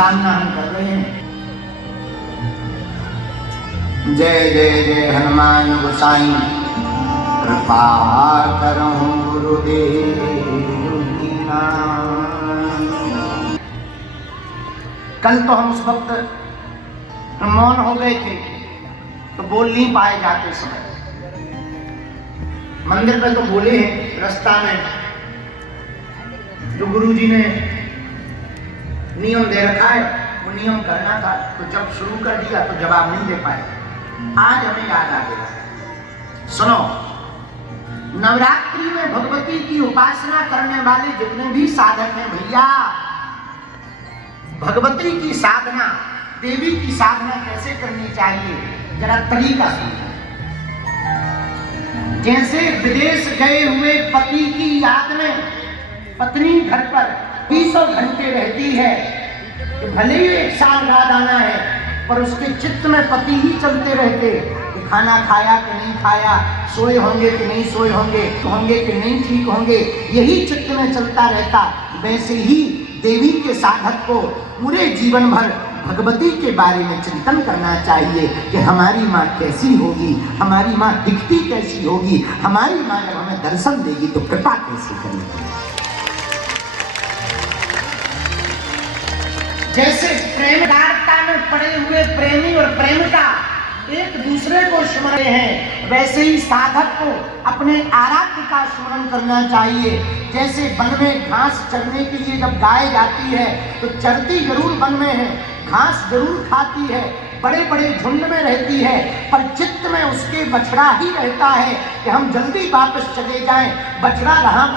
सामना हम कर रहे हैं। जय जय जय हनुमान गोसाई, कृपा करो गुरुदेव की नाम। कल तो हम उस वक्त मौन हो गए थे, तो बोल नहीं पाए जाते समय। मंदिर पे तो बोले हैं, रास्ता में जो गुरुजी ने नियम दे रखा है वो नियम करना था, तो जब शुरू कर दिया तो जवाब नहीं दे पाए। आज हमें याद आ गया। सुनो, नवरात्रि में भगवती की उपासना करने वाले जितने भी साधक हैं भैया, भगवती की साधना, देवी की साधना कैसे करनी चाहिए जरा तरीका सुनिए। जैसे विदेश गए हुए पति की याद में पत्नी घर पर 20 घंटे रहती है, तो भले ही 1 साल बाद आना है, पर उसके चित्त में पति ही चलते रहते कि खाना खाया कि नहीं खाया, सोए होंगे कि नहीं सोए होंगे कि नहीं ठीक होंगे, यही चित्त में चलता रहता। वैसे ही देवी के साधक को पूरे जीवन भर भगवती के बारे में चिंतन करना चाहिए कि हमारी माँ कैसी होगी, हमारी माँ दिखती कैसी होगी, हमारी माँ जब हमें दर्शन देगी तो कृपा कैसे करेगी। जैसे प्रेमदारता में पड़े हुए प्रेमी और प्रेमिका एक दूसरे को स्मरण हैं, वैसे ही साधक को अपने आराध्य का स्मरण करना चाहिए। जैसे वन में घास चरने के लिए जब गाय जाती है तो चरती जरूर वन में है, घास जरूर खाती है, बड़े बड़े झुंड में रहती है, पर चित्त में उसके बछड़ा ही रहता है कि हम जल्दी वापस चले जाएं, बछड़ा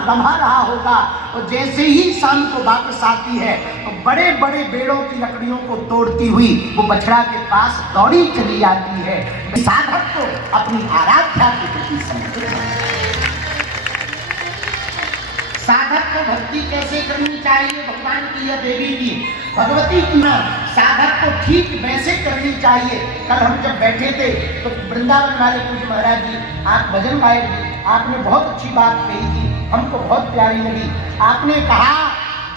लम्हा रहा होगा। और जैसे ही शाम को वापस आती है तो बड़े बड़े पेड़ों की लकड़ियों को तोड़ती हुई वो बछड़ा के पास दौड़ी चली जाती है। साधक को अपनी आराध्या के प्रति समर्पित, साधक को भक्ति कैसे करनी चाहिए भगवान की या देवी की, भगवती की ना, साधक को ठीक वैसे करनी चाहिए। कल हम जब बैठे थे तो वृंदावन वाले पूज्य महाराज जी, आप भजन गायक जी, आपने बहुत अच्छी बात कही थी, हमको बहुत प्यारी लगी। आपने कहा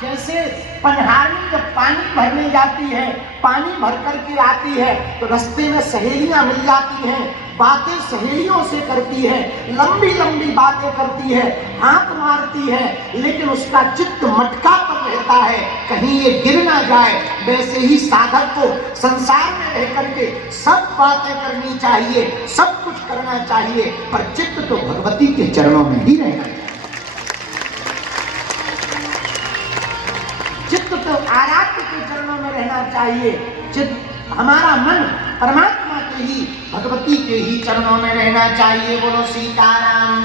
जैसे पनहारनी जब पानी भरने जाती है, पानी भर करके आती है तो रास्ते में सहेलियां मिल जाती हैं, बातें सहेलियों से करती है, लंबी लंबी बातें करती है, हाथ मारती है, लेकिन उसका चित्त मटका पर रहता है कहीं ये गिर ना जाए। वैसे ही साधक को संसार में रह करके सब बातें करनी चाहिए, सब कुछ करना चाहिए, पर चित्त तो भगवती के चरणों में ही रहना चाहिए। चित्त तो आराध्य के चरणों में रहना चाहिए। चित्त हमारा मन परमात्मा के ही, भगवती के ही चरणों में रहना चाहिए। बोलो सीताराम,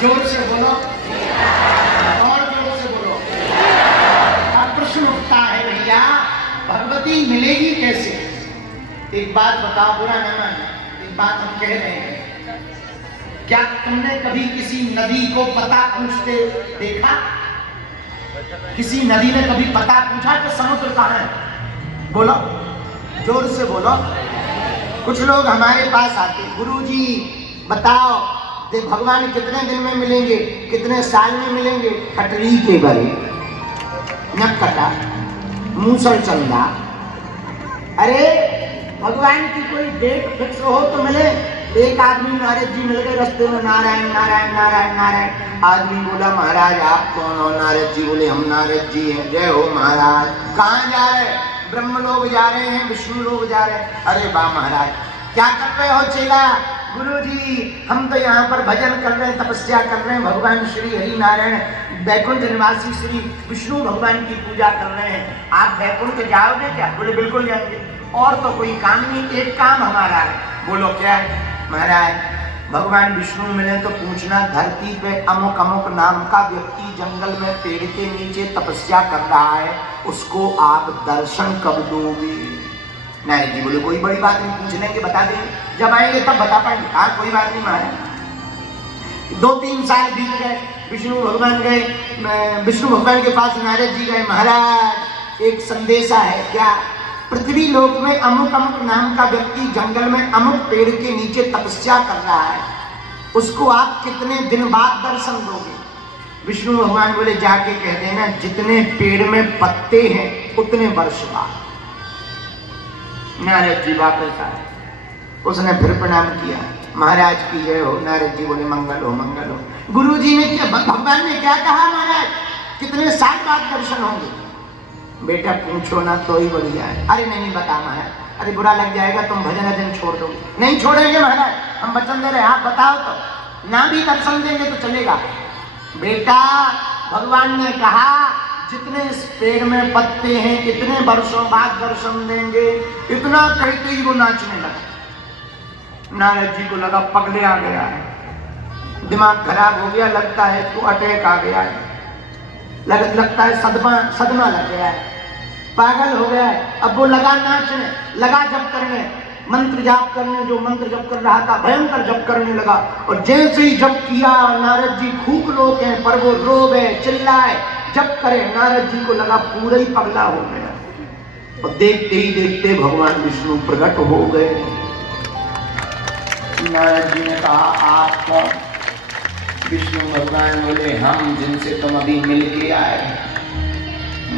जोर से बोलो और जोर से बोलो। अब प्रश्न उठता है भैया, भगवती मिलेगी कैसे? एक बात बताओ, बुरा न मानना, एक बात हम कह रहे हैं, क्या तुमने कभी किसी नदी को पता पूछते देखा? किसी नदी ने कभी पता पूछा कि समुद्र कहाँ है? बोलो, जोर से बोलो। कुछ लोग हमारे पास आते, गुरुजी बताओ दे भगवान कितने दिन में मिलेंगे, कितने साल में मिलेंगे? खटरी के बरे नक्कटा मूसल चंदा। अरे भगवान की कोई डेट फिक्स हो तो मिले। एक आदमी नारद जी मिल गए रास्ते में, नारायण नारायण नारायण नारायण। आदमी बोला महाराज आप कौन हो? नारद जी बोले हम नारद जी हैं। जय हो महाराज। कहाँ जा रहे? ब्रह्म लोग जा रहे हैं, विष्णु लोग जा रहे हैं। अरे वाह महाराज, क्या कर रहे हो चेला? गुरुजी हम तो यहाँ पर भजन कर रहे हैं, तपस्या कर रहे हैं, भगवान श्री हरि नारायण वैकुंठ निवासी श्री विष्णु भगवान की पूजा कर रहे हैं। आप वैकुंठ जाओगे क्या? बोले बिल्कुल जाएंगे, और तो कोई काम नहीं, एक काम हमारा है। बोलो क्या है? महाराज भगवान विष्णु मिले तो पूछना, धरती पे अमुक अमुक नाम का व्यक्ति जंगल में पेड़ के नीचे तपस्या कर रहा है, उसको आप दर्शन कब दोगे? नारद जी बोले कोई बड़ी बात नहीं, पूछ लेंगे बता देंगे, जब आएंगे तब बता पाएंगे। हाँ कोई बात नहीं महाराज। 2-3 साल बीत गए, विष्णु भगवान गए, विष्णु भगवान के पास नारद जी गए, महाराज एक संदेशा है। क्या? पृथ्वी लोक में अमुक अमुक नाम का व्यक्ति जंगल में अमुक पेड़ के नीचे तपस्या कर रहा है, उसको आप कितने दिन बाद दर्शन दोगे? विष्णु भगवान बोले जाके कह देना जितने पेड़ में पत्ते हैं उतने वर्ष बाद। नारद जी वापस आए, उसने फिर प्रणाम किया, महाराज की जय हो। नारद जी बोले मंगल हो मंगल हो। गुरु जी ने क्या, भगवान ने क्या कहा महाराज, कितने साल बाद दर्शन होंगे? बेटा पूछो ना तो ही बढ़िया है। अरे नहीं बता महाराज, अरे बुरा लग जाएगा, तुम भजन भजन छोड़ दोगे। नहीं छोड़ेंगे महाराज, हम वचन दे रहे, आप बताओ तो। ना भी दर्शन देंगे तो चलेगा। बेटा भगवान ने कहा जितने इस पेड़ में पत्ते हैं कितने वर्षों बाद दर्शन देंगे। इतना कहते ही वो नाचने लगा। नारद जी को लगा पगले आ गया है, दिमाग खराब हो गया, लगता है इसको अटैक आ गया है, लगता है सदमा लग गया है, पागल हो गया है। अब वो लगा नाचने, लगा जप करने, मंत्र जाप करने, जो मंत्र जप कर रहा था भयंकर जप करने लगा। और जैसे ही जप किया, नारद जी खूब लोग हैं पर वो रोवे चिल्लाए जप करे, नारद जी को लगा पूरा ही पगला हो गया। और देखते ही देखते भगवान विष्णु प्रकट हो गए। नारद जी ने कहा आप कौन? विष्णु भगवान बोले हम जिनसे तुम अभी मिल के आए।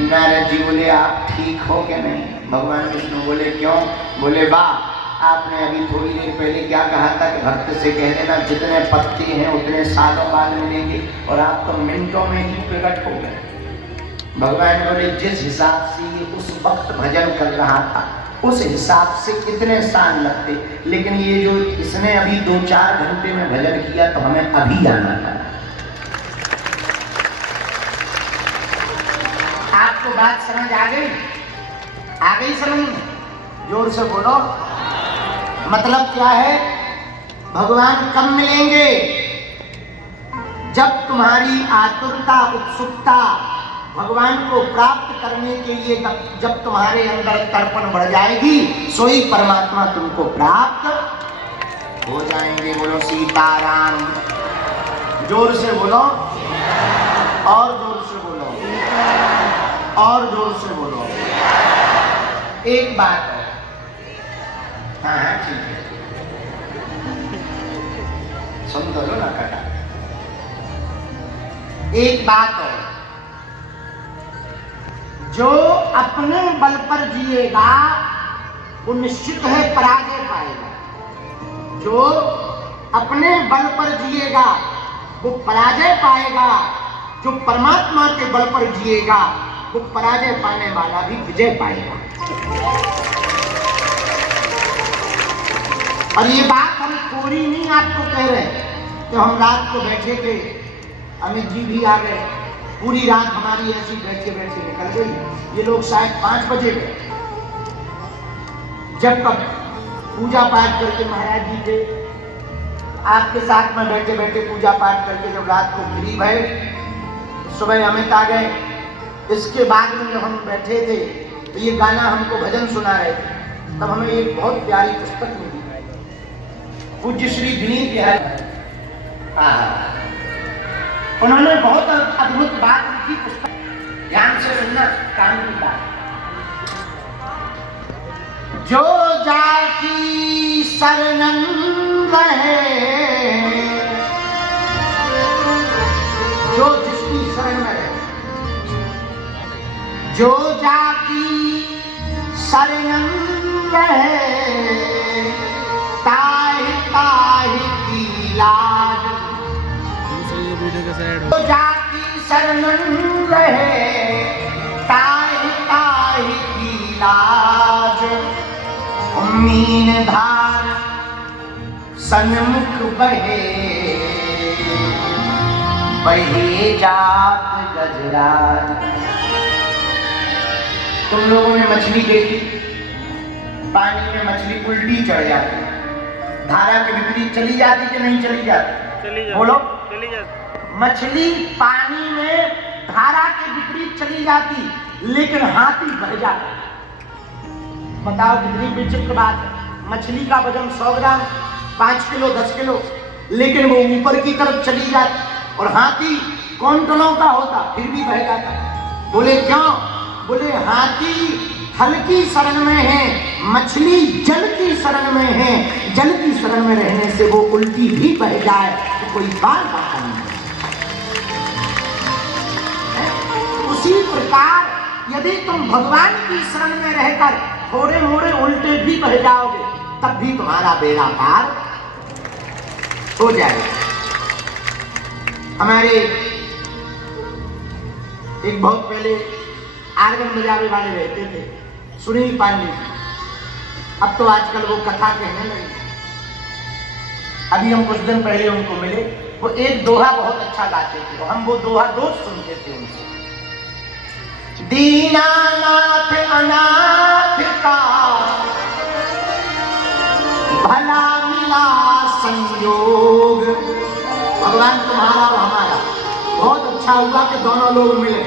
नारद जी बोले आप ठीक हो क्या नहीं? भगवान विष्णु बोले क्यों? बोले वाह, आपने अभी थोड़ी देर पहले क्या कहा था कि भक्त से कह देना जितने पत्ते हैं उतने सालों बाद मिलेंगे, और आप तो मिनटों में ही प्रकट हो गए। भगवान बोले जिस हिसाब से ये उस वक्त भजन कर रहा था उस हिसाब से कितने साल लगते, लेकिन ये जो इसने अभी 2-4 घंटे में भजन किया तो हमें अभी आना था। आपको बात समझ आ गई? आ गई समझ में? जोर से बोलो। मतलब क्या है? भगवान कब मिलेंगे? जब तुम्हारी आतुरता उत्सुकता भगवान को प्राप्त करने के लिए, जब तुम्हारे अंदर तर्पण बढ़ जाएगी, सोई परमात्मा तुमको प्राप्त हो जाएंगे। बोलो सीताराम। जोर से बोलो, और जोर से बोलो, और जोर से बोलो। एक बात है, हाँ ठीक है, सुन दो ना कटा। एक बात है, जो अपने बल पर जिएगा वो निश्चित है पराजय पाएगा। जो अपने बल पर जिएगा वो पराजय पाएगा। जो परमात्मा के बल पर जिएगा वो पराजय पाने वाला भी विजय पाएगा। और ये बात हम कोरी नहीं आपको कह रहे, तो हम रात को बैठे थे, अमित जी भी आ गए, पूरी रात हमारी ऐसी बैठे बैठे निकल गई। ये लोग शायद 5 बजे गए। जब तक पूजा पाठ करके महाराज जी थे, आपके साथ में बैठे बैठे पूजा पाठ करके जब रात को फ्री भय, सुबह अमित आ गए। इसके बाद में जब हम बैठे थे तो ये गाना हमको भजन सुना रहे थे, तब हमें एक बहुत प्यारी पुस्तक मिली, पूज्य श्री विनीत बिहारी, उन्होंने बहुत अद्भुत बात लिखी। पुस्तक ध्यान से सुनना, काम की बात। जो जाकी शरणन रहे, जो जिसकी शरण में रहे, जो जाकी शरणन रहे, ताहि ताहि की लाज। जो जाकी शरणन रहे, ताहि ताहि की लाज। मीन धार सन्मुख बहे, बहे जात गजराज। तुम लोगों ने मछली देखी, पानी में मछली उल्टी चढ़ जाती, धारा के विपरीत चली जाती कि नहीं चली जाती? बोलो। चली जाती। मछली पानी में धारा के विपरीत चली जाती, लेकिन हाथी बह जाता। बताओ कितनी विचित्र बात है। मछली का वजन 100 ग्राम, 5 किलो, 10 किलो, लेकिन वो ऊपर की तरफ चली जाती, और हाथी क्विंटलों का होता फिर भी बह जाता। बोले क्यों? बोले हाथी थल की शरण में है, मछली जल की शरण में है। जल की शरण में रहने से वो उल्टी भी बह जाए तो कोई बात नहीं। उसी प्रकार यदि तुम भगवान की शरण में रहकर थोड़े मोड़े उल्टे भी बह जाओगे तब भी तुम्हारा बेड़ा पार हो जाएगा। हमारे एक बहुत पहले आर्गन बजावे वाले रहते थे, सुनील पांडे। अब तो आजकल वो कथा कहने लगे। अभी हम कुछ दिन पहले उनको मिले, वो एक दोहा बहुत अच्छा गाते थे, तो हम वो दोहा रोज सुनते थे उनसे। दीनानाथ अनाथ का भला मिला संयोग। भगवान तुम्हारा और हमारा बहुत अच्छा हुआ कि दोनों लोग मिले।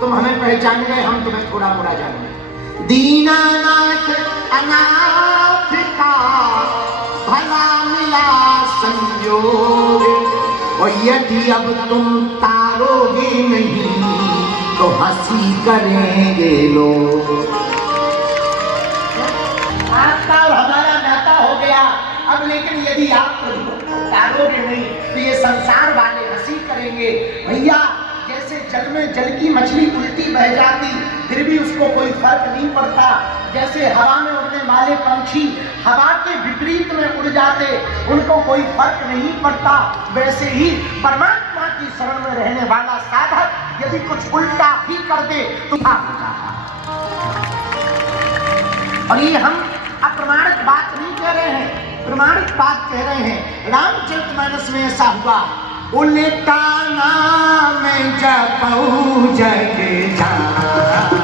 तुम हमें पहचान गए, हम तुम्हें थोड़ा मोड़ा जान गए। दीनानाथ अनाथ का भला मिला संयोग, और यदि अब तुम तारोगे नहीं तो हंसी करेंगे लोग। आपका और हमारा नाता हो गया अब, लेकिन यदि आप तारोगे नहीं तो ये संसार वाले हंसी करेंगे। भैया जैसे जल में जल की मछली उल्टी बह जाती फिर भी उसको कोई फर्क नहीं पड़ता, जैसे हवा में उड़ने वाले पंछी हवा के विपरीत में उड़ जाते उनको कोई फर्क नहीं पड़ता, वैसे ही परमात्मा की शरण में रहने वाला साधक यदि कुछ उल्टा भी कर दे तो क्या हो जाता। और ये हम अप्रमाणित बात नहीं कह रहे हैं, प्रमाणित बात कह रहे हैं। रामचरितमानस में ऐसा हुआ, उल्टा नाम जपऊ जग जान।